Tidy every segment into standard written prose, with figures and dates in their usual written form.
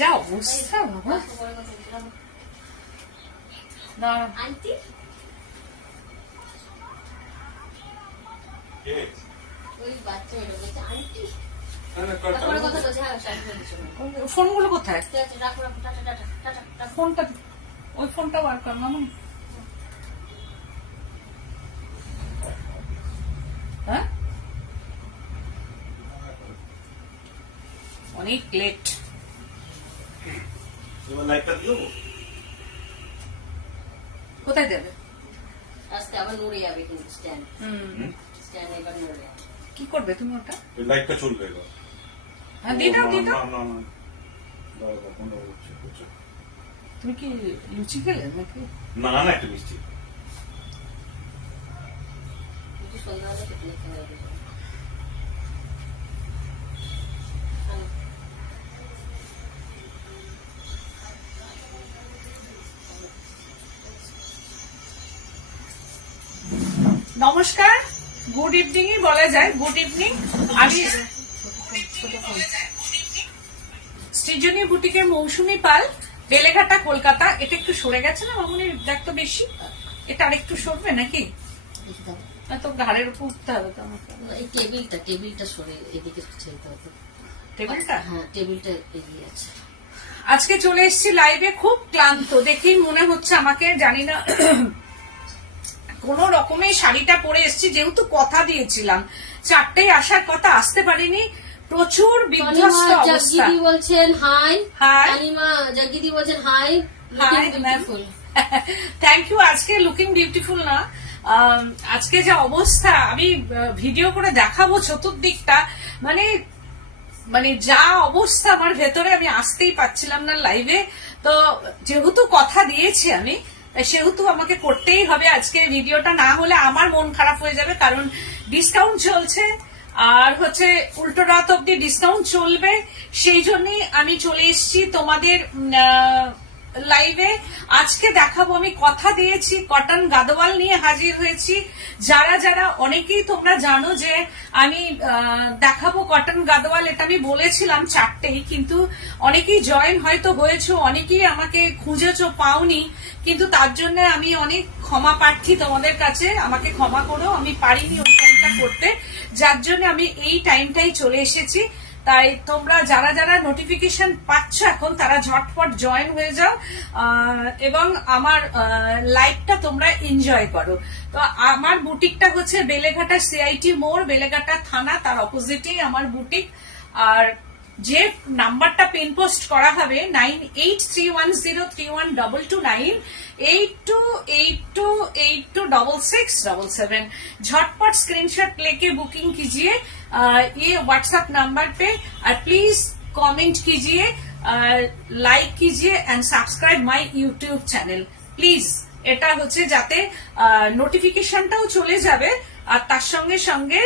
যা অবস্থা বাবা। না আন্টি ওই বাচ্চা মেয়ে বলছে আন্টি তারপরে কথা বলছে হ্যাঁ ফোনগুলো কোথায়? রাখো রাখো টাটা টাটা টাটা টাটা ফোনটা ওই ফোনটা বার কর না। হ্যাঁ অনেক লেট। কোথায় দেবে? আস্তে আবার নড়ে যাবে কিন্তু স্ট্যান্ড স্ট্যান্ড এবার নড়ে যাবে। কি করবে তুমি ওটা? লাইটটা চলবে এবার। হ্যাঁ দিয়ে দাও দিয়ে দাও। না না দাঁড়াও কোনটা হচ্ছে তুমি কি লুচি খেলে নাকি? না না একটা মিষ্টি। কিছু সন্ধ্যাবেলা খেতে খেতে হবে। নমস্কার, গুড ইভিনিং বলা যায়। Good evening. আমি সৃজনী বুটিকের মৌসুমী পাল, বেলেঘাটা, কলকাতা। এটা একটু সরে গেছে না মামুনি? দেখ তো বেশি, এটা আরেকটু সরবে নাকি? তো ঘাড়ের উপর উঠতে হবে তো আমাকে। এই টেবিলটা সরে এদিকে ছেড়তে হবে। টেবিলটা? হ্যাঁ টেবিলটা এগিয়ে আছে। আজকে চলে এসেছি লাইভে, খুব ক্লান্ত দেখেই মনে হচ্ছে আমাকে, জানি না কোন রকমের শাড়িটা পরে এসেছি, যেহেতু কথা দিয়েছিলাম 4টায় আসার কথা, আসতে পারিনি। প্রচুর বিধ্বস্ত অবস্থা। জাগিদি বলছেন হাই। হাই আনিমা জাগিদি বলছেন hi. Hi beautiful. Thank you. আজকে লুকিং বিউটিফুল না, আজকে যে অবস্থা, আমি ভিডিও করে দেখাবো চতুর্দিকটা, মানে মানে যা অবস্থা আমার ভেতরে, আমি আসতেই পারছিলাম না লাইভে। তো যেহেতু কথা দিয়েছি আমি, সেহেতু আমাকে করতেই হবে আজকে ভিডিওটা, না হলে আমার মন খারাপ হয়ে যাবে। কারণ ডিসকাউন্ট চলছে, আর হচ্ছে উল্টো রাত অব্দি ডিসকাউন্ট চলবে, সেই জন্যই আমি চলে এসেছি তোমাদের লাইভে। আজকে দেখাবো, আমি কথা দিয়েছি, কটন গাদোয়াল নিয়ে হাজির হয়েছি। যারা যারা অনেকেই তোমরা জানো যে আমি দেখাবো কটন গাদোয়াল, এটা আমি বলেছিলাম 4টেই, কিন্তু অনেকেই জয়েন হয়তো হয়েছো, অনেকেই আমাকে খুঁজেছো পাওনি, কিন্তু তার জন্য আমি অনেক ক্ষমা প্রার্থী তোমাদের কাছে, আমাকে ক্ষমা করো, আমি পারিনি ওই টাইমটা করতে, যার জন্য আমি এই টাইমটাই চলে এসেছি। তাই তোমরা যারা যারা নোটিফিকেশন পাচ্ছ এখন, তারা ঝটপট জয়েন হয়ে যাও এবং আমার লাইভটা তোমরা এনজয় করো। তো আমার বুটিকটা হচ্ছে বেলেঘাটা সিআইটি মোড়, বেলেঘাটা থানা, তার অপোজিটেই আমার বুটিক। আর যে নাম্বারটা পিন পোস্ট করা হবে 9831031229 8282826677, झटपट स्क्रीनशॉट लेके बुकिंग कीजिए ये व्हाट्सएप नंबर पे, और प्लीज कमेंट कीजिए, लाइक कीजिए and subscribe my YouTube channel please. এটা হচ্ছে যাতে নোটিফিকেশনটাও চলে যাবে, আর তার সঙ্গে সঙ্গে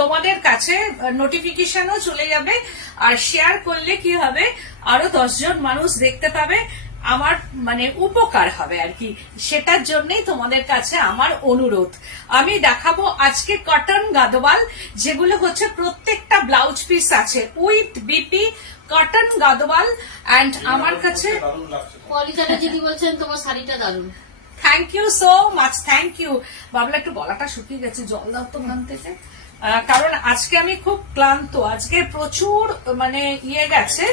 তোমাদের কাছে নোটিফিকেশনও চলে যাবে, আর শেয়ার করলে কি হবে, আরো 10 জন মানুষ দেখতে পাবে, আমার মানে উপকার হবে আর কি। সেটার জন্যই তোমাদের কাছে আমার অনুরোধ। আমি দেখাবো আজকে কটন গাদোয়াল, যেগুলো হচ্ছে প্রত্যেকটা ব্লাউজ পিস আছে with BP cotton Gadwal. And আমার কাছে পলিটাটা যদি বলছেন তোমার শাড়িটা দারুণ। Thank you so much, thank you. বাবলা একটু গলাটা শুকিয়ে গেছে, জল দাও তো ওখান থেকে, কারণ আজকে আমি খুব ক্লান্ত, আজকে প্রচুর মানে ইয়ে গেছে।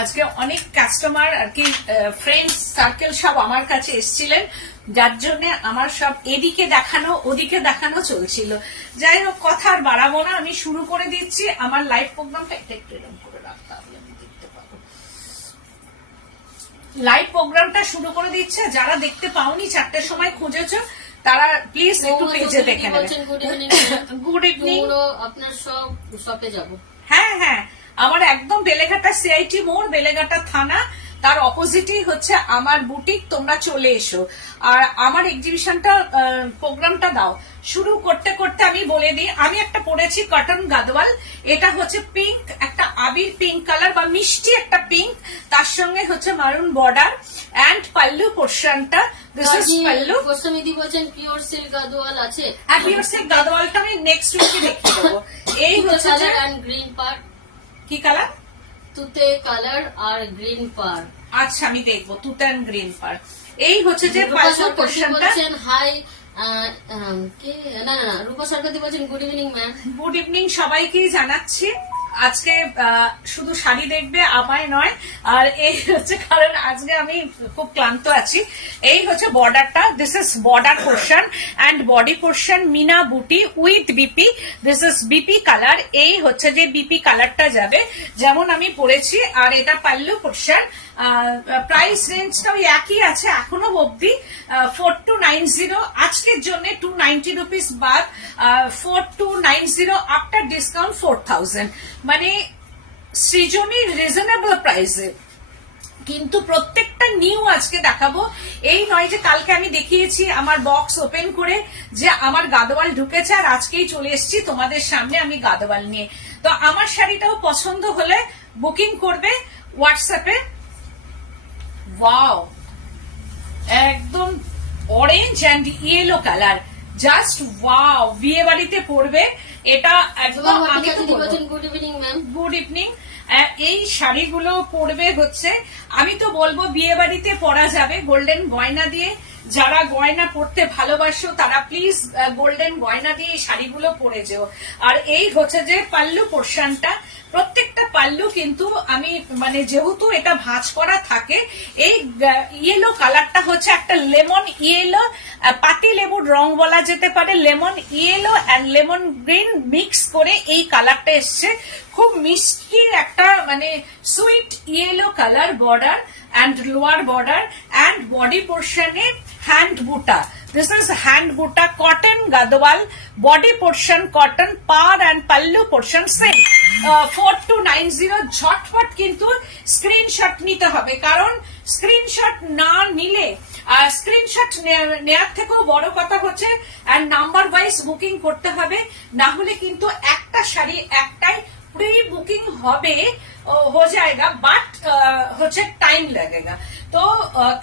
আজকে অনেক কাস্টমার আর কি, ফ্রেন্ডস সার্কেল সব আমার কাছে এসেছিলেন, যার জন্য আমার সব এদিকে দেখানো ওদিকে দেখানো চলছিল। যাই হোক, কথা আর বাড়াবো না, আমি শুরু করে দিচ্ছি আমার লাইভ প্রোগ্রামটা। এটা একটু এরকম করে রাখতে হবে, আমি দেখতে পাবো। লাইভ প্রোগ্রামটা শুরু করে দিচ্ছে, যারা দেখতে পাওনি 4টের সময় খুঁজেছো, তারা প্লিজ একটু পেজে দেখে নেবে। Good evening. আপনার শপে যাব। হ্যাঁ হ্যাঁ, আমার একদম বেলেঘাটা সিআইটি মোড়, বেলেঘাটা থানা, তার অপোজিটই হচ্ছে আমার বুটিক, তোমরা চলে এসো। আর আমার এক্সিবিশনটা প্রোগ্রামটা দাও। শুরু করতে করতে আমি বলে দিই, আমি একটা পরেছি কটন গাদওয়াল, এটা হচ্ছে পিঙ্ক, একটা আবির পিঙ্ক কালার বা মিষ্টি একটা পিঙ্ক, তার সঙ্গে হচ্ছে মারুন বর্ডার অ্যান্ড পাল্লু পোর্শনটা, দিস ইজ পাল্লু। গোস্বামীদি বলছেন পিওর সিল্ক গাদোয়াল আছে, আর পিওর সিল্ক গাদওয়ালটা আমি নেক্সট উইকে দেখিয়ে দেবো। এই হচ্ছে কালার এন্ড গ্রিন পার্ট, কি কালার? তুতে কালার আর গ্রিন পার্ট। আচ্ছা আমি দেখবো তুতে অ্যান্ড গ্রিন পার্ট। এই হচ্ছে যে পাল্লু পোর্শনটা। বলছেন হাই কে না না না রূপা সরকারদি বলছেন good evening ma'am. Good evening সবাইকেই জানাচ্ছি। আজকে শুধু শাড়ি দেখবে, আমায় নয়। আর এই হচ্ছে কারণ আজকে আমি খুব ক্লান্ত আছি। এই হচ্ছে বর্ডারটা, this is border portion and body portion মিনা বুটি with BP, this is BP colour. এই হচ্ছে যে বিপি কালারটা যাবে যেমন আমি পরেছি। আর এটা পাল্লু পোর্শন। প্রাইস রেঞ্জটা ওই একই আছে এখনো অব্দি, 4290। আজকের জন্য 290 রুপিস বাদ, 4290 আফটার ডিসকাউন্ট 4000, মানে সৃজনী রিজনেবল প্রাইসে। কিন্তু প্রত্যেকটা নিউ আজকে দেখাবো। এই নয় যে কালকে আমি দেখিয়েছি আমার বক্স ওপেন করে যে আমার গাদওয়াল ঢুকেছে আর আজকেই চলে এসেছি তোমাদের সামনে আমি গাদওয়াল নিয়ে। তো আমার শাড়িটাও পছন্দ হলে বুকিং করবে হোয়াটসঅ্যাপে। ওয়াও, একদম orange and yellow colour, just wow, বিয়ে বাড়িতে পরবে এটা একদম। আমি তো good evening ma'am. Good evening. এই শাড়িগুলো পরবে হচ্ছে, আমি তো বলবো বিয়ে বাড়িতে পরা যাবে গোল্ডেন গয়না দিয়ে। যারা গয়না পরতে ভালোবাসো তারা প্লিজ গোল্ডেন গয়না দিয়ে এই শাড়িগুলো পরে যেও। আর এই হচ্ছে যে পাল্লু পোর্শনটা, প্রত্যেকটা পাল্লু কিন্তু আমি মানে যেহেতু এটা ভাঁজ করা থাকে, এই ইয়েলো কালারটা হচ্ছে একটা লেমন ইয়েলো, পাতি লেবুর রং বলা যেতে পারে, lemon yellow and lemon green mix করে এই কালারটা এসছে। খুব মিষ্টি একটা মানে sweet yellow colour border and lower border and body পোর্শনে হ্যান্ড বুটা, দিস ইজ হ্যান্ড বুটা cotton Gadwal, body portion cotton, পার অ্যান্ড পাল্লু পোর্শন সেম। 4290 ঝটপট কিন্তু স্ক্রিনশট নিতে হবে, কারণ স্ক্রিনশট না নিলে স্ক্রিনশট নেওয়ার থেকেও বড় কথা হচ্ছে অ্যান্ড নাম্বার ওয়াইজ বুকিং করতে হবে, না হলে কিন্তু একটা শাড়ি একটাই প্রি বুকিং হবে हो जाएगा बट হচ্ছে টাইম लगेगा। তো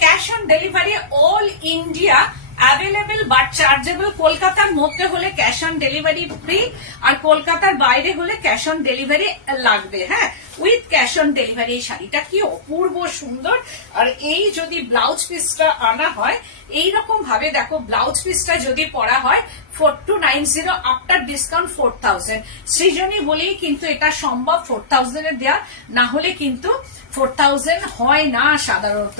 cash on delivery all India available but chargeable. কলকাতার মধ্যে হলে ক্যাশ অন ডেলিভারি ফ্রি, আর কলকাতার বাইরে হলে ক্যাশ অন ডেলিভারি লাগবে। হ্যাঁ, উইথ ক্যাশ অন ডেলিভারি। এই শাড়িটা কি অপূর্ব সুন্দর। আর এই যদি ব্লাউজ পিসটা আনা হয় এইরকম ভাবে, দেখো ব্লাউজ পিসটা যদি পরা হয় 4290 আফটার ডিসকাউন্ট 4000। সৃজনী বলেই কিন্তু এটা সম্ভব 4000 এ দেওয়া, না হলে কিন্তু 4000 হয় না সাধারণত।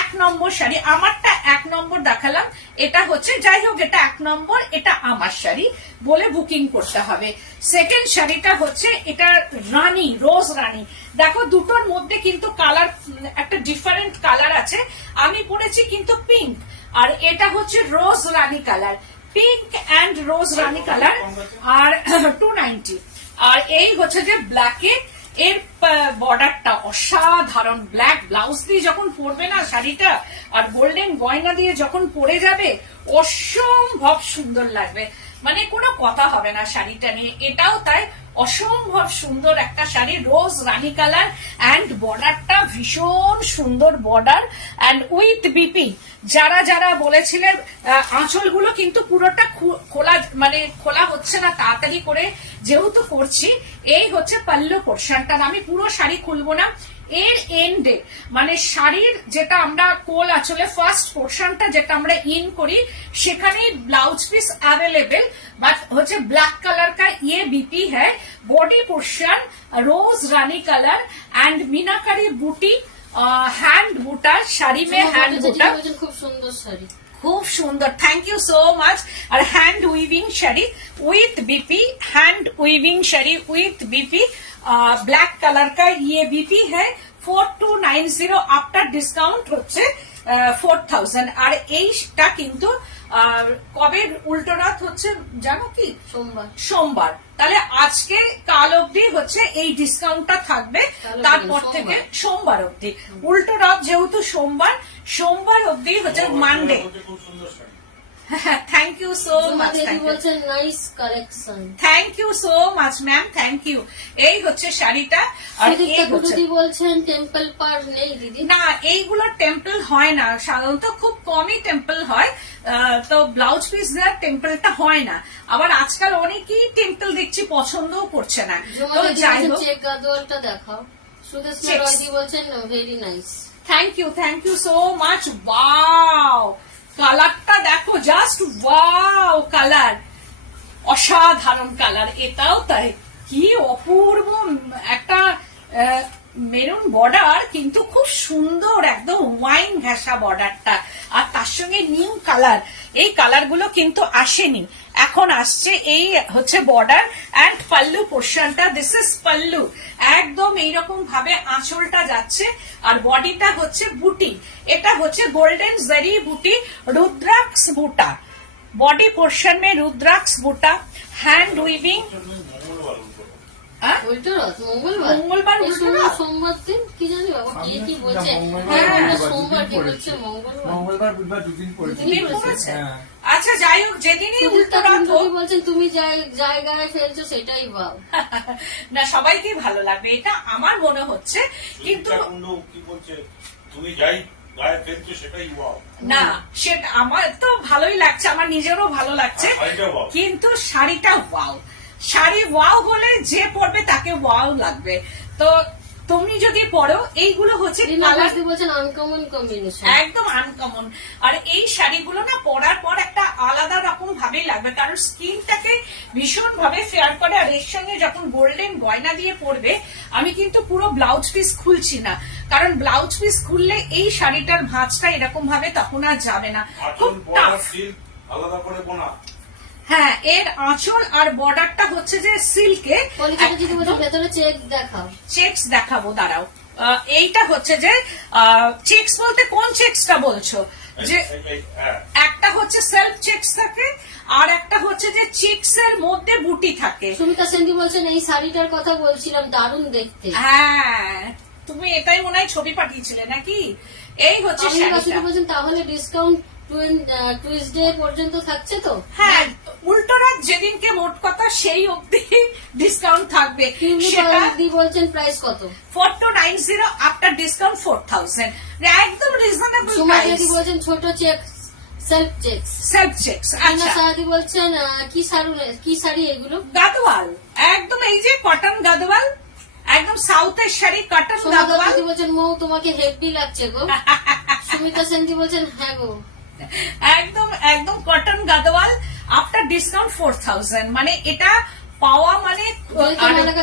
1 নম্বর শাড়ি, আমারটা 1 নম্বর দেখালাম, এটা হচ্ছে যাই হোক এটা 1 নম্বর, এটা আমার শাড়ি বলে বুকিং করতে হবে। সেকেন্ড শাড়িটা হচ্ছে এটা রানী, রোজ রানী। দেখো দুটোর মধ্যে কিন্তু কালার একটা ডিফারেন্ট কালার আছে। আমি পরেছি কিন্তু পিঙ্ক, আর এটা হচ্ছে রোজ রানী কালার, পিঙ্ক অ্যান্ড রোজ রানী কালার, আর 290। আর এই হচ্ছে যে ব্ল্যাকে, এর বর্ডারটা অসাধারণ, ব্ল্যাক ব্লাউজ দিয়ে যখন পরবে না শাড়িটা আর গোল্ডেন গয়না দিয়ে যখন পরে যাবে অসম্ভব সুন্দর লাগবে, মানে কোনো কথা হবে না শাড়িটা নিয়ে। এটাও তাই, অসম্ভব সুন্দর একটা শাড়ি, রোজ রানী কালার অ্যান্ড বর্ডারটা ভীষণ সুন্দর বর্ডার অ্যান্ড উইথ বিপি। যারা যারা বলেছিলেন আঁচলগুলো কিন্তু পুরোটা খোলা, মানে খোলা হচ্ছে না তাড়াতাড়ি করে যেহেতু করছি। এই হচ্ছে পাল্লু পোর্শনটা, আমি পুরো শাড়ি খুলবো না। এর এন্ডে মানে শাড়ির যেটা আমরা কোল আঁচলে ফার্স্ট পোর্শনটা যেটা আমরা ইন করি সেখানেই ব্লাউজ পিস अवेलेबल, बट হচ্ছে ब्लैक कलर का ये बीपी है। बॉडी पोर्शन रोज रानी कलर एंड मीनाकारी बूटी, हैंड बूटा, শাড়ি में हैंड बूटा, খুব সুন্দর শাড়ি, খুব সুন্দর, থ্যাংক ইউ সো মাচ। আর hand weaving sari with BP, hand weaving sari with BP, black colour का ये बीपी है। 4290 आफ्टर डिस्काउंट হচ্ছে 4000। আর এইটা কিন্তু আর কবে উল্টো রথ হচ্ছে জানো কি? সোমবার। সোমবার। তাহলে আজকে কাল অবধি হচ্ছে এই ডিসকাউন্টটা থাকবে, তারপর থেকে সোমবার অবধি। উল্টো রথ যেহেতু সোমবার অবধি হচ্ছে মানডে। খুব সুন্দর sari. Thank you so much. বলছেন nice collection. Thank you so much ma'am, thank you. এই হচ্ছে শাড়িটা। আর এই হচ্ছে বলছেন টেম্পল পার নেই দিদি? না, এইগুলো টেম্পল হয় না, সাধারণত খুব কমই টেম্পল হয়। তো ব্লাউজ পিস দেওয়ার টেম্পলটা হয় না। আবার আজকাল অনেকেই টেম্পল দেখছি পছন্দও করছে না। তো যাই হোক, চেক গাদোয়ালটা দেখাও। সুদেশনা রয়দি বলছেন very nice. Thank you so much. Wow, কালারটা দেখো, জাস্ট ওয়াও কালার, অসাধারণ কালার। এটাও তাই, কি অপূর্ব একটা মেরুন বর্ডার, কিন্তু খুব সুন্দর একদম ওয়াইন ঘেঁষা বর্ডারটা। আর তার সঙ্গে নিউ কালার, এই কালার গুলো কিন্তু আসেনি, এখন আসছে। এই হচ্ছে বর্ডার অ্যান্ড পাল্লু পোর্শনটা। This is pallu. একদম এইরকম ভাবে আঁচলটা যাচ্ছে, আর বডিটা হচ্ছে বুটি। এটা হচ্ছে গোল্ডেন জারি বুটি, রুদ্রাক্ষ বুটা। बॉडी पोर्शन में रुद्राक्ष बूटा, हैंड वीविंग। মঙ্গলবার উল্টো রথ? সোমবার দিন কি জানি বাবা কে কি বলছে। সোমবার কে বলছে মঙ্গলবার বুধবার দুদিন পড়েছে। দুদিন পড়েছে? আচ্ছা যাই হোক, যেদিনই উল্টো রথ হোক, বলছেন তুমি জায়গায় ফেলছো সেটাই ভাব। না সবাইকে ভালো লাগবে এটা আমার মনে হচ্ছে, কিন্তু কি বলছে, তুমি যাই গায়ে ফেলছো সেটাই ওয়াও। না সেটা আমার তো ভালোই লাগছে, আমার নিজেরও ভালো লাগছে, শাড়িটাও wow। কিন্তু শাড়িটা ওয়াও। শাড়ি ওয়াও হলে যে পরবে তাকে ওয়াও লাগবে। তো তুমি যদি পরো, এইগুলো হচ্ছে বলছেন আনকমন কম্বিনেশন, একদম আনকমন। আর এই শাড়িগুলো না পরার পর একটা আলাদা রকম ভাবে লাগবে, কারণ স্কিনটাকে ভীষণ ভাবে ফেয়ার করে। আর এর সঙ্গে যখন গোল্ডেন গয়না দিয়ে পরবে, আমি কিন্তু পুরো ব্লাউজ পিস খুলছি না, কারণ ব্লাউজ পিস খুললে এই শাড়িটার ভাঁজটা এরকম ভাবে তখন আর যাবে না, খুব টাফ। আলাদা করে বোনা। হ্যাঁ, এর আঁচল আর বর্ডারটা হচ্ছে যে সিল্কে। ভেতরে চেক দেখাও। চেকস দেখাবো, দাঁড়াও। এইটা হচ্ছে যে চেকস বলতে কোন চেকসটা বলছো? যে একটা হচ্ছে সেলফ চেকস থাকে, আর একটা হচ্ছে যে চেকস এর মধ্যে বুটি থাকে। সুমিতা সেনজি বলছেন এই শাড়িটার কথা বলছিলাম, দারুণ দেখতে। হ্যাঁ, তুমি এটাই মনে হয় ছবি পাঠিয়েছিলে নাকি? এই হচ্ছে শাড়িটা। বলছেন তাহলে ডিসকাউন্ট টুইসডে পর্যন্ত থাকছে তো? হ্যাঁ, উল্টো রাত যেদিনকে মোট কথা সেই অবধি ডিসকাউন্ট থাকবে। সেটা বলছেন প্রাইস কত? 4290, আফটার ডিসকাউন্ট 4000, একদম রিজনেবল প্রাইস। বলছেন ছোট চেক সেলফ চেকস। আচ্ছা, সাদি বলছেন কি শাড়ি এগুলো? গাদওয়াল, একদম এই যে কটন গাদওয়াল, একদম সাউথের শাড়ি কটন গাদওয়াল। বলছেন মৌ তোমাকে হেভি লাগছে গো। সুমিতা সেনজি বলছেন হ্যাঁ গো, একদম কটন গাদওয়াল, আফটার ডিসকাউন্ট 4000। মানে এটা পাওয়া মানে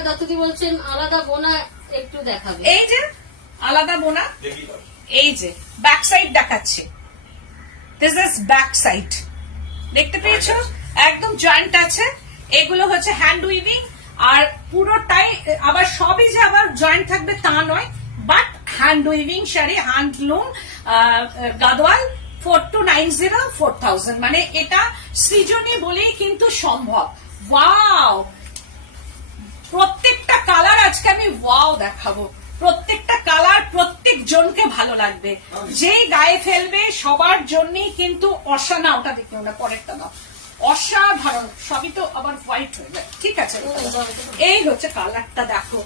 দত্তদি বলছেন আলাদা বোনা একটু দেখাবে। এই যে আলাদা বোনা, এই যে ব্যাক সাইড দেখাচ্ছে, দিস ইজ ব্যাক সাইড, দেখতে পেয়েছো? একদম জয়েন্ট আছে। এগুলো হচ্ছে হ্যান্ড উইভিং, আর পুরোটাই আবার সবই যে আবার জয়েন্ট থাকবে তা নয়, but hand weaving sari, handloom Gadwal. 4290, 4000, মানে এটা সৃজনী বলেই কিন্তু সম্ভব। ওয়াও, প্রত্যেকটা কালার আজকে আমি ওয়াও দেখাবো। প্রত্যেকটা কালার প্রত্যেক জনকে ভালো লাগবে, যেই গায়ে ফেলবে সবার জন্যই কিন্তু অসানা। ওটা দেখতে না, পরেরটা দাও, অসাধারণ। সবই তো আবার হোয়াইট হয়ে যায়, ঠিক আছে। এই হচ্ছে কালারটা, দেখো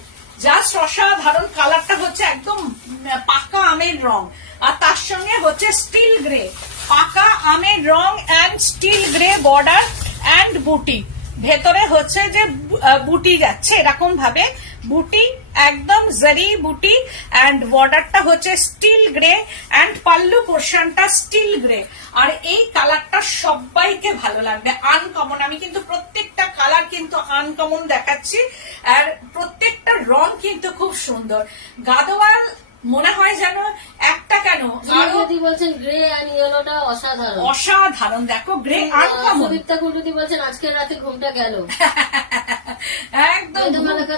জাস্ট অসাধারণ। কালারটা হচ্ছে একদম পাকা আমের রং, আর তার সঙ্গে হচ্ছে স্টিল গ্রে, পাকা আমের wrong and still grey border and বুটি। ভেতরে হচ্ছে যে বুটি যাচ্ছে এরকম ভাবে, বুটি একদম জারি বুটি, অ্যান্ড বর্ডারটা হচ্ছে স্টিল গ্রে, অ্যান্ড পাল্লু পোর্শনটা স্টিল গ্রে। আর এই কালারটা সবাইকে ভালো লাগবে, আনকমন। আমি কিন্তু প্রত্যেকটা কালার কিন্তু আনকমন দেখাচ্ছি, আর প্রত্যেকটা রং কিন্তু খুব সুন্দর। গাদওয়াল মনে হয় যেন একটা কেন, বলছেন গ্রে এন্ড ইয়েলোটা অসাধারণ। দেখো গ্রে আনকমন। সুদীপ্তা কুণ্ডুদি বলছেন আজকের রাতে ঘুমটা গেল। একদম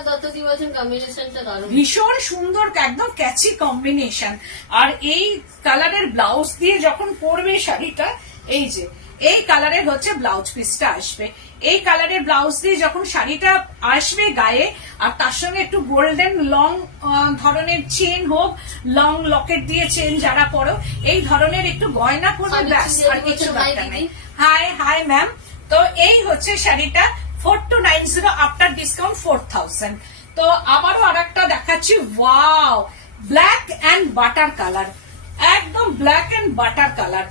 দত্তদি বলছেন কম্বিনেশনটা দারুণ, ভীষণ সুন্দর, একদম ক্যাচি কম্বিনেশন। আর এই কালারের ব্লাউজ দিয়ে যখন পরবে শাড়িটা, এই যে এই কালারের হচ্ছে ব্লাউজ পিসটা আসবে। এই কালারের ব্লাউজ দিয়ে যখন শাড়িটা আসবে গায়ে, আর তার সঙ্গে একটু গোল্ডেন লং ধরনের চেন হোক, লং লকেট দিয়ে চেন যারা পরো, এই ধরনের একটু গয়না করবে, ব্যাস আর কিছু দরকার নেই। হাই হাই ম্যাম, তো এই হচ্ছে শাড়িটা 4290 আফটার ডিসকাউন্ট 4000। তো আবারও আরেকটা দেখাচ্ছি, wow, black and butter colour, একদম ব্ল্যাক এন্ড বাটার কালার।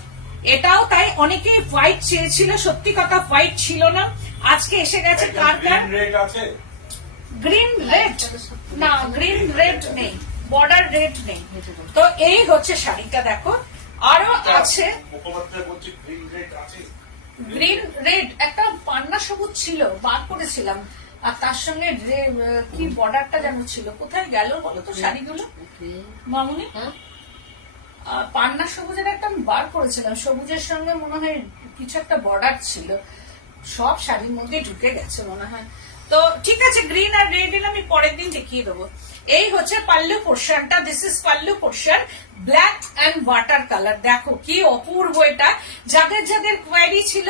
এটাও তাই, অনেকেই হোয়াইট চেয়েছিল, সত্যি কথা হোয়াইট ছিল না, আজকে এসে গেছে। কার কার রেড আছে? গ্রিন রেড না, গ্রিন রেড নেই, বর্ডার রেড নেই। তো এই হচ্ছে শাড়িটা, দেখো আরো আছে মুখোপাধ্যায় বলছি গ্রিন রেড আছে। গ্রিন রেড, একটা পান্না সবুজ ছিল, বার করেছিলাম, আর তার সঙ্গে কি বর্ডারটা যেন ছিল, কোথায় গেল বলো তো শাড়িগুলো মামুনি? হ্যাঁ, পান্না সবুজের একটা আমি বার করেছিলাম, সবুজের সঙ্গে মনে হয় কিছু একটা বর্ডার ছিল, সব শাড়ির মধ্যে ঢুকে গেছে মনে হয়। তো ঠিক আছে, গ্রিন আর রেড এর আমি পরের দিন দেখিয়ে দেবো। এই হচ্ছে পাল্লু পোর্শনটা, this is pallu portion, black and water colour. দেখো কি অপূর্ব এটা। যাদের যাদের কোয়ারি ছিল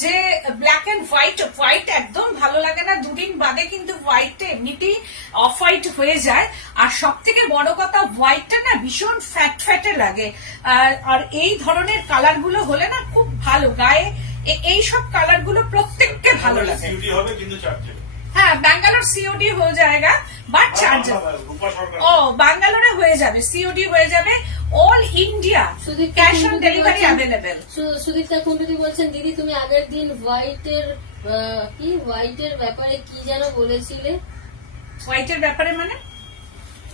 যে ব্ল্যাক এন্ড হোয়াইট, হোয়াইট একদম ভালো লাগে না, দুদিন বাদে কিন্তু হোয়াইটটা এমনিতেই অফ হোয়াইট হয়ে যায়। আর সব থেকে বড় কথা, হোয়াইটটা না ভীষণ ফ্যাট ফ্যাটে লাগে, আর এই ধরনের কালার গুলো হলে না খুব ভালো গায়ে, এই সব কালার গুলো প্রত্যেককে ভালো লাগে। সিউটি হবে কিন্তু চার্জে। হ্যাঁ, ব্যাঙ্গালোর সিওডি হয়ে যায়গা, বাট চার্জ রূপা সরকার ও ব্যাঙ্গালোরে হয়ে যাবে, সিওডি হয়ে যাবে, all India cash on delivery available. Sudipta কুণ্ডুদি বলছেন, দিদি তুমি আগের দিন হোয়াইটের ব্যাপারে কি যেন বলেছিলে? হোয়াইটের ব্যাপারে মানে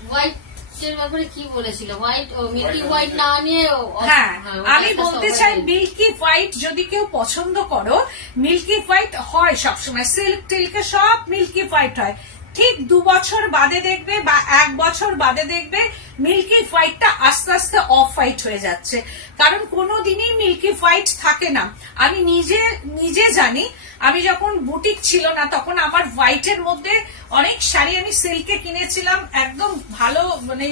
হোয়াইটের ব্যাপারে কি বলেছিল? হোয়াইট ও মিল্কি হোয়াইট না নিয়ে হ্যাঁ, আমি বলতে চাই মিল্কি হোয়াইট যদি কেউ পছন্দ করো, মিল্কি হোয়াইট হয় সবসময়, সিল্ক টিল্কে সব মিল্কি হোয়াইট হয়, ঠিক 2 বছর বাদে দেখবে বা 1 বছর বাদে দেখবে মিল্কি হোয়াইটটা আস্তে আস্তে অফ হোয়াইট হয়ে যাচ্ছে, কারণ কোনোদিনই মিল্কি হোয়াইট থাকে না। আমি নিজে জানি, আমি যখন বুটিক ছিল না তখন আমার হোয়াইটের মধ্যে অনেক শাড়ি আমি সিল্কে কিনেছিলাম, একদম ভালো মানে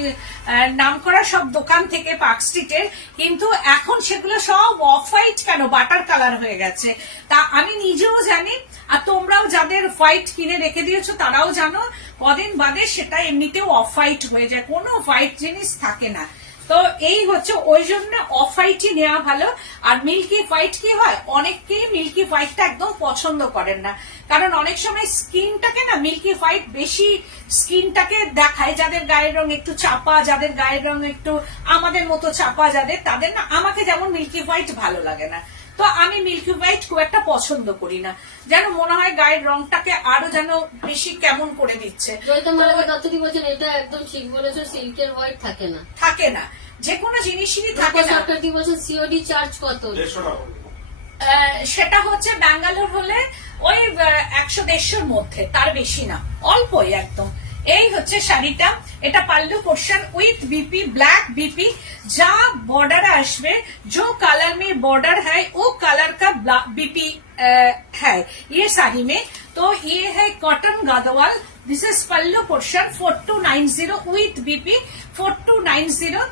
নামকরা সব দোকান থেকে পার্ক স্ট্রিটের, কিন্তু এখন সেগুলো সব অফ হোয়াইট কেন, বাটার কালার হয়ে গেছে। তা আমি নিজেও জানি, আর তোমরাও যাদের হোয়াইট কিনে রেখে দিয়েছো তারাও জানো, কদিন বাদে সেটা এমনিতেও অফ হোয়াইট হয়ে যায়, কোনো হোয়াইট জিনিস থাকে না। তো এই হচ্ছে, ওই জন্য অফ হোয়াইটই নেওয়া ভালো। আর মিল্কি হোয়াইট কি হয়, অনেকেই মিল্কি হোয়াইটটা একদম পছন্দ করেন না, কারণ অনেক সময় স্কিনটাকে না মিল্কি হোয়াইট বেশি স্কিনটাকে দেখায়, যাদের গায়ের রং একটু চাপা, যাদের গায়ের রং একটু আমাদের মতো চাপা, তাদের না, আমাকে যেমন মিল্কি হোয়াইট ভালো লাগে না, তো আমি মিল্কি হোয়াইট খুব একটা পছন্দ করি না, যেন মনে হয় গায়ের রংটাকে আরো যেন বেশি কেমন করে দিচ্ছে। দত্তদি বলছেন এটা একদম ঠিক বলেছো, সিল্কের হোয়াইট থাকে না, যে কোনো জিনিসই থাকে না। সরকারদি বলছেন সিওডি চার্জ কত? 150 টাকা। সেটা হচ্ছে ব্যাঙ্গালোর হলে ওই 100-150 মধ্যে, তার বেশি না, অল্পই একদম। এই হচ্ছে শাড়িটা, এটা pallu portion with BP, black BP, जा बॉर्डर আসবে, जो कलर में बॉर्डर है वो कलर का बीपी है ये साड़ी में। तो ये है cotton Gadwal, this is pallu portion 4290 with BP 4290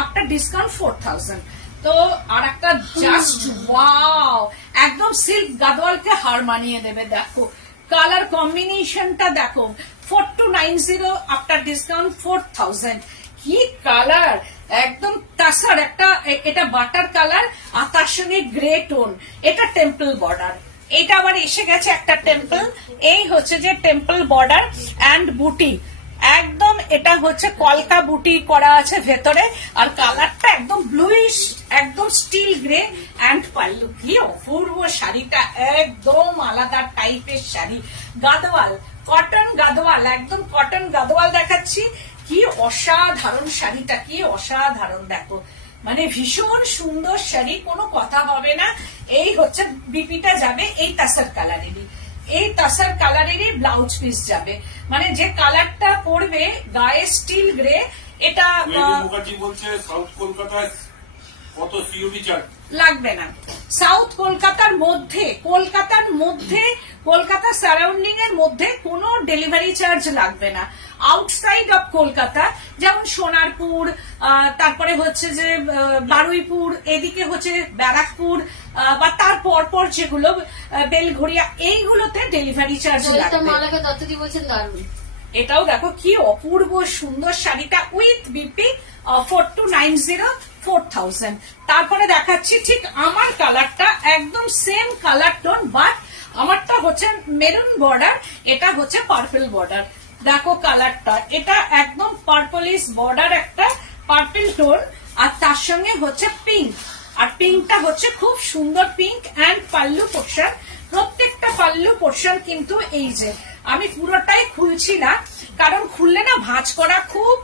after discount 4000। তো আর একটা জাস্ট ওয়াও, একদম সিল্ক গাদওয়ালকে হার মানিয়ে দেবে। দেখো কালার কম্বিনেশনটা দেখো, 4290 আফটার ডিসকাউন্ট 4000, কি কালার, একদম তাসার একটা, এটা বাটার কালার আর তার সঙ্গে গ্রে টোন, এটা টেম্পল বর্ডার, এটা আবার এসে গেছে একটা টেম্পল, এই হচ্ছে যে টেম্পল বর্ডার অ্যান্ড বুটি, একদম এটা হচ্ছে কলকা বুটি করা আছে ভেতরে, আর কালারটা একদম ব্লুইশ, একদম স্টিল গ্রে অ্যান্ড পাল্লু। কি অপূর্ব শাড়িটা, একদম আলাদা টাইপের শাড়ি, গাদওয়াল, কটন গাদওয়াল, একদম কটন গাদওয়াল দেখাচ্ছি, কি অসাধারণ শাড়িটা, কি অসাধারণ, দেখো মানে ভীষণ সুন্দর শাড়ি, কোনো কথা হবে না। এই হচ্ছে বিপিটা যাবে এই তাসার কালারেরই, এই তাসার কালারেরই ব্লাউজ পিস যাবে, মানে যে কালারটা পড়বে গায়ে স্টিল গ্রে, এটা মুখার্জি বলছে সাউথ কলকাতায় কত সিওডি চার্জ লাগবে না। সাউথ কলকাতার মধ্যে কলকাতা সারাউন্ডিং এর মধ্যে কোনো ডেলিভারি চার্জ লাগবে না। আউটসাইড অফ কলকাতা যেমন সোনারপুর, তারপরে হচ্ছে যে বারুইপুর, এদিকে হচ্ছে ব্যারাকপুর বা তার পর যেগুলো বেলঘড়িয়া, এইগুলোতে ডেলিভারি চার্জ লাগবে। মালাকে দত্তদি বলছেন দারুণ। এটাও দেখো কি অপূর্ব সুন্দর শাড়িটা উইথ বিপি 4290 4000। তারপরে দেখাচ্ছি ঠিক আমার কালারটা একদম সেম কালার টোন, বাট আমারটা হচ্ছে মেরুন বর্ডার, এটা হচ্ছে পার্পল বর্ডার। দেখো কালারটা, এটা একদম পার্পলিশ বর্ডার, একটা পার্পল টোন, আর তার সঙ্গে হচ্ছে পিঙ্ক, আর পিঙ্কটা হচ্ছে খুব সুন্দর পিঙ্ক। অ্যান্ড পাল্লু পোর্শন, প্রত্যেকটা পাল্লু পোর্শন কিন্তু এই যে আমি পুরোটাই খুলছি না, কারণ খুললে না ভাঁজ করা খুব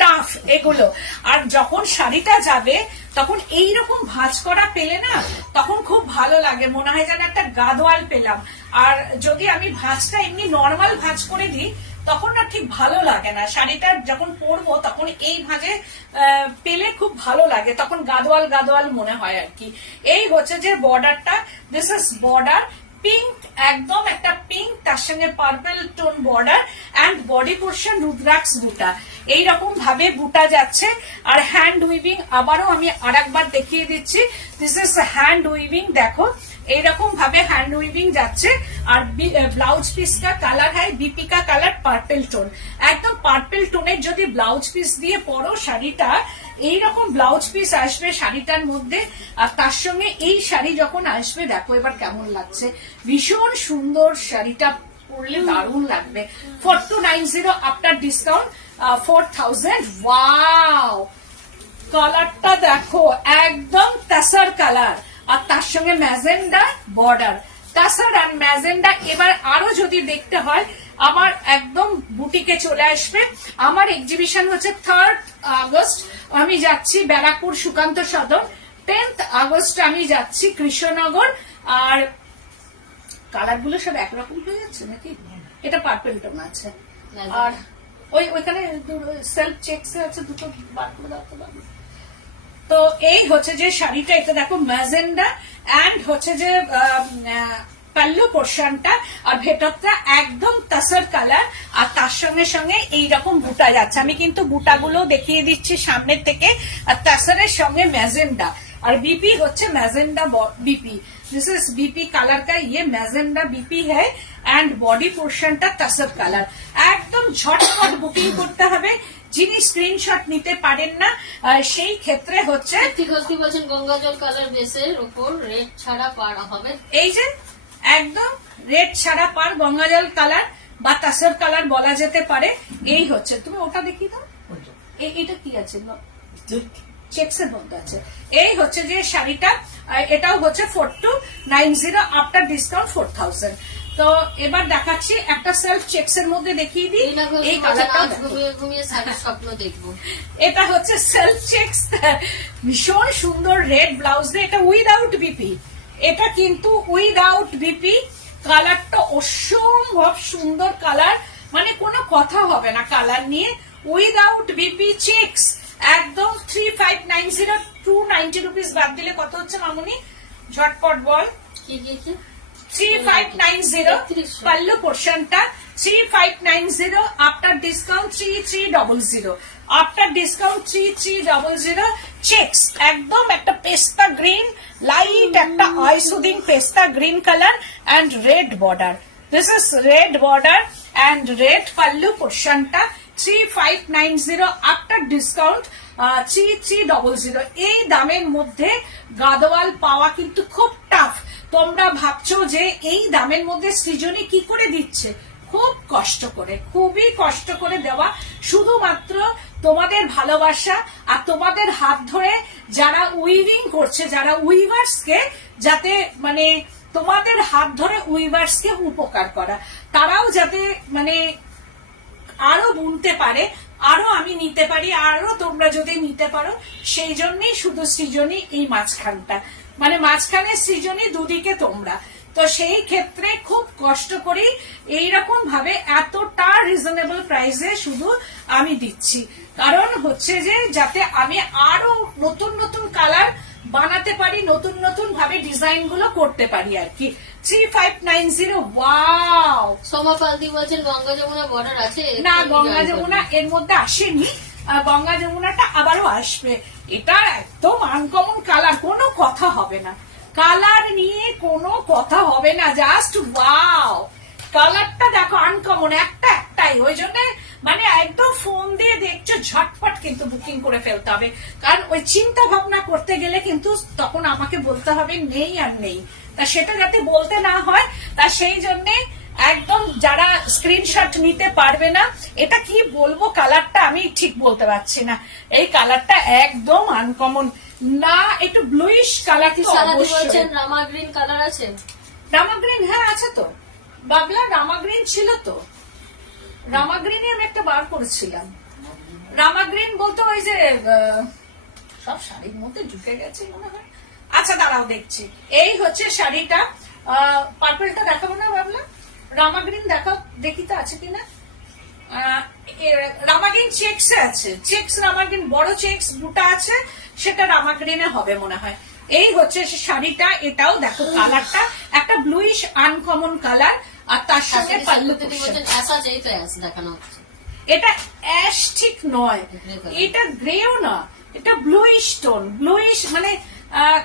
টাফ এগুলো। আর যখন শাড়িটা যাবে তখন এইরকম ভাঁজ করা পেলে না তখন খুব ভালো লাগে, মনে হয় যেন একটা গাদোয়াল পেলাম। আর যদি আমি ভাঁজটা এমনি নর্মাল ভাঁজ করে দিই তখন না ঠিক ভালো লাগে না। শাড়িটা যখন পরবো তখন এই ভাঁজে পেলে খুব ভালো লাগে, তখন গাদোয়াল গাদোয়াল মনে হয় আর কি। এই হচ্ছে যে বর্ডারটা, দিস ইজ বর্ডার পিঙ্ক, একদম একটা পিঙ্ক, তার সঙ্গে purple tone border, and body portion rudraksha বুটা, এইরকম ভাবে বুটা যাচ্ছে। আর হ্যান্ড উইভিং আবারও আমি আরেকবার দেখিয়ে দিচ্ছি, দিস ইজ হ্যান্ড উইভিং, দেখো এইরকম ভাবে হ্যান্ড উইভিং যাচ্ছে। আর ব্লাউজ পিস কা কালার হয় বিপি কা কালার পার্পল টোন, একদম পার্পল টোনের যদি ব্লাউজ পিস দিয়ে পরো শাড়িটা, এইরকম ব্লাউজ পিস আসবে শাড়িটার মধ্যে। আর তার সঙ্গে এই শাড়ি যখন আসবে দেখো এবার কেমন লাগছে, ভীষণ সুন্দর শাড়িটা পরলে দারুণ লাগবে। 4290 আফটার ডিসকাউন্ট 4000। ওয়াও, কালারটা দেখো একদম তাসার কালার, আর তার সঙ্গে ম্যাজেন্ডা বর্ডার, তাসার আর ম্যাজেন্ডা। এবার আরো যদি দেখতে হয় আমার একদম বুটিকে চলে আসবে। আমার এক্সিবিশন হচ্ছে 3rd আগস্ট, আমি যাচ্ছি ব্যারাকপুর সুকান্ত সদন, 10th আগস্ট আমি যাচ্ছি কৃষ্ণনগর। আর কালার গুলো সব একরকম হয়ে যাচ্ছে নাকি? এটা পার্পল টোন আছে, আর ওইখানে সেলফ চেকস আছে, দুটো বার করে দাও তো বাবু। তো এই হচ্ছে যে শাড়িটা, এটা দেখো ম্যাজেন্ডা অ্যান্ড হচ্ছে যে পাল্লু পোর্শনটা, আর ভেতরটা একদম তাসার কালার, আর তার সঙ্গে সঙ্গে এইরকম বুটা যাচ্ছে। আমি কিন্তু বুটাগুলো দেখিয়ে দিচ্ছি সামনের থেকে। আর তাসারের সঙ্গে ম্যাজেন্ডা, আর बीपी হচ্ছে मैजेंडा BP, this is BP colour का, ये मैजेंडा बीपी है एंड बॉडी पोर्शनটা तसर कलर। একদম ঝটপট বুকিং করতে হবে, যিনি স্ক্রিনশট নিতে পারেন না সেই ক্ষেত্রে হচ্ছে গলতি বলছেন গঙ্গাজল কালার বেসের উপর রেড ছাড়া পার হবে, এই যে একদম রেড ছাড়া পার গঙ্গাজল কালার বা তাসর কালার বলা যেতে পারে। এই হচ্ছে, তুমি ওটা দেখিয়ে দাও, এটা কি আছে চেকসের মধ্যে আছে। এই হচ্ছে যে শাড়িটা, এটাও হচ্ছে 4290 আফটার ডিসকাউন্ট 4000। তো এবার দেখাচ্ছি একটা সেলফ চেকসের মধ্যে দেখিয়ে দিই, এই কালারটা ঘুমিয়ে শাড়ির স্বপ্ন দেখবো। এটা হচ্ছে সেলফ চেকস, ভীষণ সুন্দর রেড ব্লাউজ দিয়ে, এটা উইদাউট বিপি, এটা কিন্তু উইদাউট বিপি। কালারটা অসম্ভব সুন্দর কালার, মানে কোনো কথা হবে না কালার নিয়ে। উইদাউট বিপি চেকস একদম 3590, 290 রুপিস বাদ দিলে কত হচ্ছে মামুনি? ঝটপট বল। কি দিয়েছে? 3590 পাল্লু পোর্শনটা 3590 after discount 3300, after discount 3300। Checks একদম একটা পেস্তা গ্রিন, লাইট একটা eye soothing pista green colour and red border, this is red border and red pallu পোর্শনটা 3590 আফটার ডিসকাউন্ট 3300। এই দামের মধ্যে গাদোয়াল পাওয়া কিন্তু খুব টাফ। তোমরা ভাবছো যে এই দামের মধ্যে সৃজনী কি করে দিচ্ছে, খুব কষ্ট করে, খুবই কষ্ট করে দেওয়া, শুধুমাত্র তোমাদের ভালোবাসা আর তোমাদের হাত ধরে যারা উইভিং করছে, যারা উইভার্সকে, যাতে মানে তোমাদের হাত ধরে উইভার্সকে উপকার করা, তারাও যাতে মানে আরো বুনতে পারে, আরো আমি নিতে পারি, আরো তোমরা যদি নিতে পারো, সেই জন্যই শুধু সৃজনী এই মাঝখানটা, মানে মাঝখানে সৃজনী, দুদিকে তোমরা। তো সেই ক্ষেত্রে খুব কষ্ট করি এইরকম ভাবে এতটা রিজনেবল প্রাইসে শুধু আমি দিচ্ছি, কারণ হচ্ছে যে যাতে আমি আরো নতুন নতুন কালার বানাতে পারি, নতুন নতুন ভাবে ডিজাইন গুলো করতে পারি আর কি। 3590, ওয়াও। সোমা পালদি বলছেন গঙ্গা যমুনা বর্ডার আছে? না, একটু গঙ্গা join যমুনা করবেন। এর মধ্যে আসেনি, গঙ্গা যমুনাটা আবারও আসবে। এটা একদম আনকমন কালার, কোনো কথা হবে না, কালার নিয়ে কোনো কথা হবে না, জাস্ট ওয়াও। কালারটা দেখো আনকমন, একটাই, ওই জন্য মানে একদম ফোন দিয়ে দেখছো ঝটপট কিন্তু বুকিং করে ফেলতে হবে, কারণ ওই চিন্তা ভাবনা করতে গেলে কিন্তু তখন আমাকে বলতে হবে নেই আর নেই, তা সেটা যাতে বলতে না হয়, তা সেই জন্যে একদম যারা স্ক্রিনশট নিতে পারবে না, এটা কি বলবো কালারটা আমি ঠিক বলতে পারছি না, এই কালারটা একদম আনকমন না, একটু ব্লুইশ কালার তো সারাদি অবশ্যই। বলছেন রামা গ্রিন কালার আছে? রামা গ্রিন, হ্যাঁ আছে তো বাবলা, রামা গ্রিন ছিল তো, রামা গ্রিনে আমি একটা বার করেছিলাম। রামা গ্রিন বলতে ওই যে সব শাড়ির মধ্যে ঢুকে গেছে মনে হয়। আচ্ছা দাঁড়াও দেখছি, এই হচ্ছে শাড়িটা, পার্পলটা দেখাবো না বাবলা, রামা গ্রিন দেখাও দেখি তো আছে কিনা। রামা গ্রিন চেক্স আছে, চেক্স রামা গ্রিন, বড় চেক্স দুটা আছে, সেটা রামা গ্রিনে হবে মনে হয়। এই হচ্ছে সে শাড়িটা, এটাও দেখো কালারটা একটা ব্লুইশ আনকমন কালার, আর তার সঙ্গে পাল্লু দিদি পোর্শন। বলছেন অ্যাশ আছে, এই তো অ্যাশ দেখানো হচ্ছে। এটা অ্যাশ ঠিক নয়, Grey color। এটা গ্রেও না, এটা ব্লুইশ টোন, ব্লুইশ মানে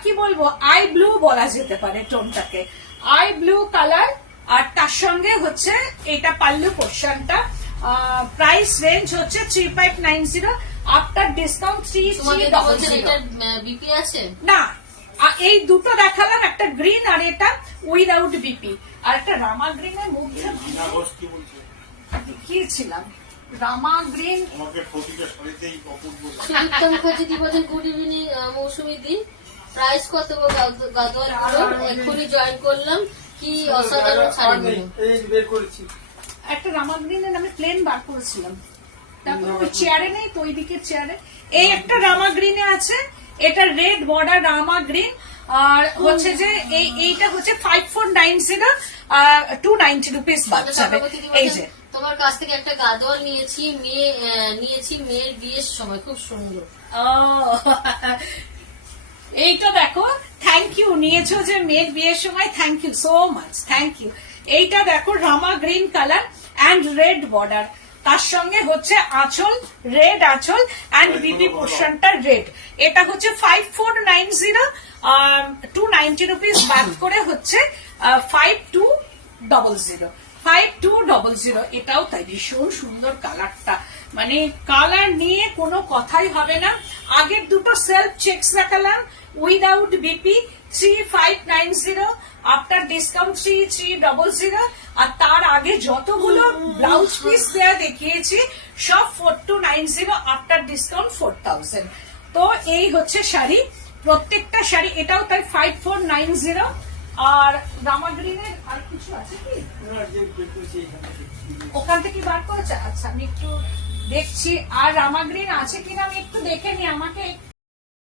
কি বলবো, আই ব্লু বলা যেতে পারে টোনটাকে, আই ব্লু কালার, আর তার সঙ্গে হচ্ছে এটা পাল্লু পোর্শনটা। প্রাইস রেঞ্জ হচ্ছে 3590, আফটার ডিসকাউন্ট তোমার দিদি বলছেন 3300। এটা বিপি আছে? না, এই দুটো দেখালাম, একটা গ্রিন আর এটা উইদাউট বিপি, আর একটা রামা গ্রিনের মধ্যে বিনা ঘোষ কি বলছে? দেখিয়েছিলাম, রামা গ্রিন। আমাকে প্রতিটা শাড়িতেই অপূর্ব সুদীপ্ত মুখার্জি বলছেন গুড ইভিনিং মৌসুমী দি, প্রাইস কত গো গাদোয়াল গুলো? এক্ষুনি জয়েন করলাম, কি অসাধারণ শাড়িগুলো। এই বের করেছি। একটা রামা গ্রিনের আমি প্লেন বার করেছিলাম, তারপর ওই চেয়ারে নেই তো, ওই দিকের চেয়ারে এই একটা রামা গ্রিনে আছে, এটা রেড বর্ডার রামা গ্রিন, আর হচ্ছে যে এইটা হচ্ছে 5490, 290 রুপিস বাদ যাবে। এই যে তোমার কাছ থেকে একটা গাদোয়াল নিয়েছি, মেয়ের বিয়ের সময়, খুব সুন্দর। ও, এইটা দেখো, থ্যাংক ইউ, নিয়েছো যে মেয়ের বিয়ের সময়, thank you so much, thank you. এইটা দেখো Rama green colour and red border, তার সঙ্গে হচ্ছে আঁচল, রেড আঁচল অ্যান্ড বিপি পোর্শনটা রেড। এটা হচ্ছে 5490, 290 রুপিস বাদ করে হচ্ছে 5200, 5200। এটাও তাই ভীষণ সুন্দর কালারটা, মানে কালার নিয়ে কোনো কথাই হবে না। আগের দুটো সেলফ চেক্স দেখালাম উইদাউট বিপি 3590, আফটার ডিসকাউন্ট 3300, আর তার আগে যতগুলো ব্লাউজ পিস দেয়া দেখিয়েছি সব 4290, আফটার ডিসকাউন্ট 4000। তো এই হচ্ছে শাড়ি, প্রত্যেকটা শাড়ি, এটাও তাই 5490। আর রামা গ্রিনের আর কিছু আছে কি ওখান থেকে বার করেছে? আচ্ছা আমি একটু দেখছি, আর রামা গ্রিন আছে কিনা আমি একটু দেখে নি, আমাকে